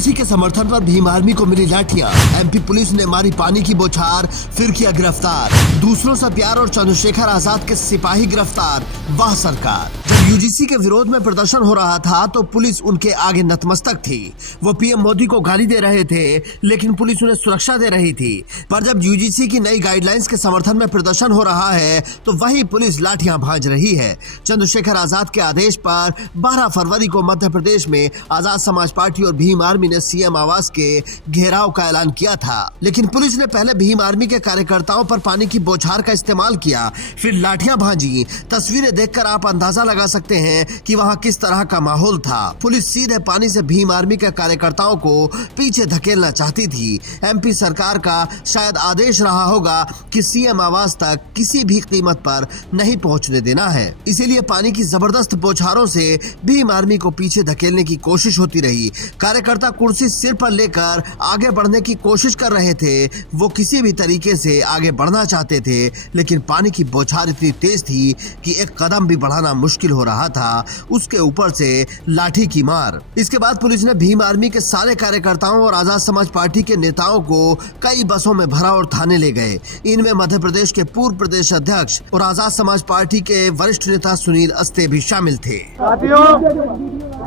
UGC के समर्थन पर भीम आर्मी को मिली लाठियां, एमपी पुलिस ने मारी पानी की बौछार, फिर किया गिरफ्तार। दूसरों से प्यार और चंद्रशेखर आजाद के सिपाही गिरफ्तार। वाह सरकार। जब यूजीसी के विरोध में प्रदर्शन हो रहा था तो पुलिस उनके आगे नतमस्तक थी। वो पीएम मोदी को गाली दे रहे थे लेकिन पुलिस उन्हें सुरक्षा दे रही थी। पर जब यूजीसी की नई गाइडलाइंस के समर्थन में प्रदर्शन हो रहा है तो वही पुलिस लाठियां भांज रही है। चंद्रशेखर आजाद के आदेश पर 12 फरवरी को मध्य प्रदेश में आजाद समाज पार्टी और भीम आर्मी ने सीएम आवास के घेराव का ऐलान किया था, लेकिन पुलिस ने पहले भीम आर्मी के कार्यकर्ताओं पर पानी की बौछार का इस्तेमाल किया, फिर लाठियां भांजी। तस्वीरें देखकर आप अंदाजा लगा सकते हैं कि वहां किस तरह का माहौल था। पुलिस सीधे पानी से भीम आर्मी के कार्यकर्ताओं को पीछे धकेलना चाहती थी। एमपी सरकार का शायद आदेश रहा होगा कि सीएम आवास तक किसी भी कीमत पर नहीं पहुंचने देना है, इसीलिए पानी की जबरदस्त बौछारों से भीम आर्मी को पीछे धकेलने की कोशिश होती रही। कार्यकर्ता कुर्सी सिर पर लेकर आगे बढ़ने की कोशिश कर रहे थे। वो किसी भी तरीके से आगे बढ़ना चाहते थे, लेकिन पानी की बौछार इतनी तेज थी कि एक कदम भी बढ़ाना मुश्किल हो रहा था। उसके ऊपर से लाठी की मार। इसके बाद पुलिस ने भीम आर्मी के सारे कार्यकर्ताओं और आजाद समाज पार्टी के नेताओं को कई बसों में भरा और थाने ले गए। इनमें मध्य प्रदेश के पूर्व प्रदेश अध्यक्ष और आजाद समाज पार्टी के वरिष्ठ नेता सुनील अस्ते भी शामिल थे।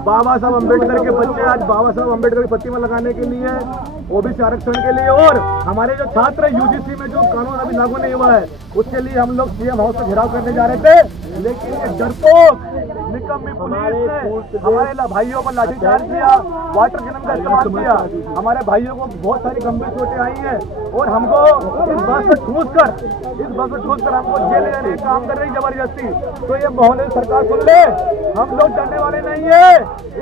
बाबा साहब अम्बेडकर के बच्चे आज बाबा साहब अम्बेडकर की प्रतिमा लगाने के लिए, ओबीसी आरक्षण के लिए और हमारे जो छात्र यूजीसी में जो कानून अभी लागू नहीं हुआ है उसके लिए हम लोग सीएम हाउस से घेराव करने जा रहे थे, लेकिन ये डरपोक निकम्मी पुलिस ने हमारे भाइयों पर लाठीचार्ज किया, वाटर कैनन का इस्तेमाल किया। हमारे भाइयों को बहुत सारी गंभीर चोटें आई हैं और हमको इस बस में ठूस कर हमको जेल ले जाने का काम कर रही जबरदस्ती। तो ये मोहल्ले सरकार सुन ले, हम लोग डरने वाले नहीं है।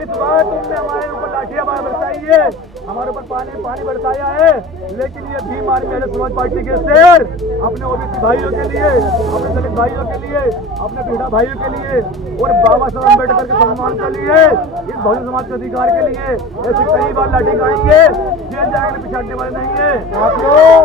इस बार तुमने हमारे ऊपर लाठियां बरसाई है, हमारे ऊपर पानी बरसाया है, लेकिन ये भीम आर्मी समाज पार्टी के शेर अपने ओबीसी भाइयों के लिए, अपने दलित भाइयों के लिए, अपने पीढ़ा भाइयों के लिए और बाबा साहब अम्बेडकर के सम्मान के लिए, इस बहुजन समाज के अधिकार के लिए ऐसी कई बार लाठी खाएंगे, जेल जाएंगे, पिछाड़ने वाले नहीं है।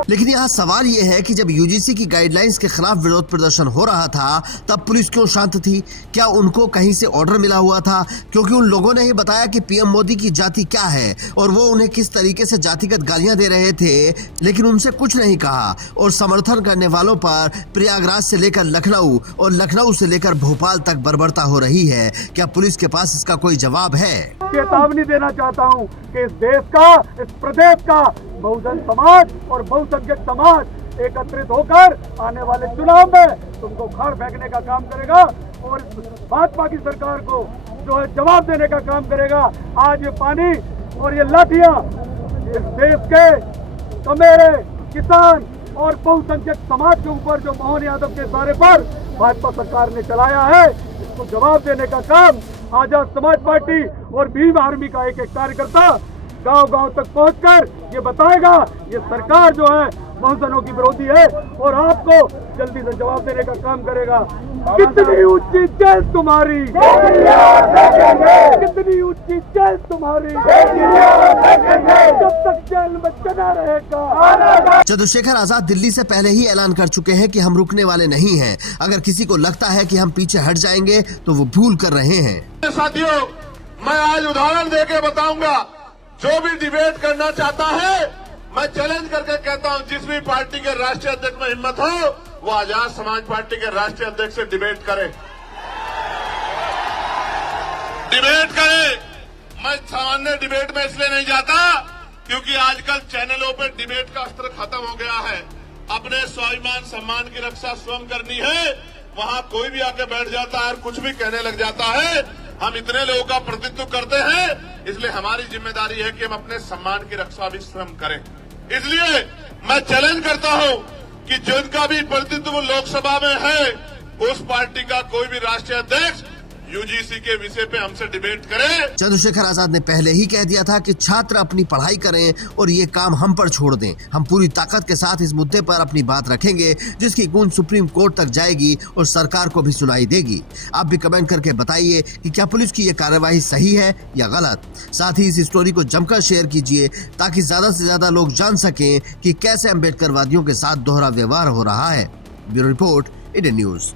लेकिन यहाँ सवाल ये है कि जब यूजीसी की गाइडलाइंस के खिलाफ विरोध प्रदर्शन हो रहा था तब पुलिस क्यों शांत थी? क्या उनको कहीं से ऑर्डर मिला हुआ था? क्योंकि उन लोगों ने ही बताया कि पीएम मोदी की जाति क्या है और वो उन्हें किस तरीके से जातिगत गालियां दे रहे थे, लेकिन उनसे कुछ नहीं कहा। और समर्थन करने वालों पर प्रयागराज से लेकर लखनऊ और लखनऊ से लेकर भोपाल तक बर्बरता हो रही है। क्या पुलिस के पास इसका कोई जवाब है? चेतावनी देना चाहता हूँ कि इस देश का, इस प्रदेश का बहुजन समाज और बहुसंख्यक समाज एकत्रित होकर आने वाले चुनाव में तुमको खाड़ फेंकने का काम करेगा और भाजपा की सरकार को जो है जवाब देने का काम करेगा। आज ये पानी और ये लाठियां इस देश के कमेरे, किसान और बहुसंख्यक समाज के ऊपर जो मोहन यादव के इशारे पर भाजपा सरकार ने चलाया है, इसको जवाब देने का काम आजाद समाज पार्टी और भीम आर्मी का एक कार्यकर्ता गांव-गांव तक पहुंचकर ये बताएगा ये सरकार जो है बहुजनों की विरोधी है और आपको जल्दी से जवाब देने का काम करेगा। कितनी ऊंची जेल तुम्हारी, कितनी ऊंची जेल तुम्हारी, जब तक जेल में चला रहेगा। चंद्रशेखर आजाद दिल्ली से पहले ही ऐलान कर चुके हैं कि हम रुकने वाले नहीं हैं। अगर किसी को लगता है कि हम पीछे हट जाएंगे तो वो भूल कर रहे हैं। साथियों, मैं आज उदाहरण देके बताऊंगा, जो भी डिबेट करना चाहता है मैं चैलेंज करके कहता हूं, जिस भी पार्टी के राष्ट्रीय अध्यक्ष में हिम्मत हो वो आजाद समाज पार्टी के राष्ट्रीय अध्यक्ष से डिबेट करे। मैं सामान्य डिबेट में इसलिए नहीं जाता क्योंकि आजकल चैनलों पर डिबेट का अस्त्र खत्म हो गया है। अपने स्वाभिमान सम्मान की रक्षा स्वयं करनी है, वहां कोई भी आके बैठ जाता है और कुछ भी कहने लग जाता है। हम इतने लोगों का प्रतिनिधित्व करते हैं, इसलिए हमारी जिम्मेदारी है कि हम अपने सम्मान की रक्षा भी स्वयं करें। इसलिए मैं चैलेंज करता हूं कि जिनका भी प्रतिनिधित्व लोकसभा में है उस पार्टी का कोई भी राष्ट्रीय अध्यक्ष यूजीसी के विषय पे हमसे डिबेट करें। चंद्रशेखर आजाद ने पहले ही कह दिया था कि छात्र अपनी पढ़ाई करें और ये काम हम पर छोड़ दें। हम पूरी ताकत के साथ इस मुद्दे पर अपनी बात रखेंगे, जिसकी गूंज सुप्रीम कोर्ट तक जाएगी और सरकार को भी सुनाई देगी। आप भी कमेंट करके बताइए कि क्या पुलिस की ये कार्यवाही सही है या गलत। साथ ही इस स्टोरी को जमकर शेयर कीजिए ताकि ज्यादा से ज्यादा लोग जान सकें कि कैसे अम्बेडकरवादियों के साथ दोहरा व्यवहार हो रहा है। Bureau report, Indian news.